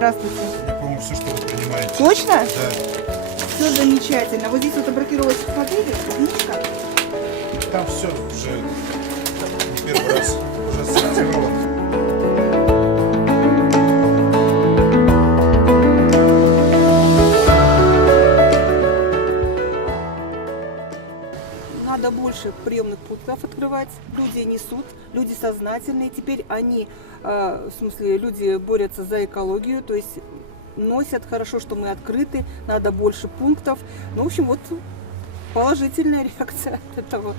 Здравствуйте. Я помню все, что вы принимаете. Точно? Да. Все замечательно. Вот здесь вот абракировалась, смотрите, клубничка. Там все уже не первый раз уже сортировано. Надо больше приемных пунктов открывать. Люди несут, люди сознательные. Теперь они, в смысле, люди борются за экологию, то есть носят. Хорошо, что мы открыты, надо больше пунктов. Ну, в общем, вот положительная реакция от этого.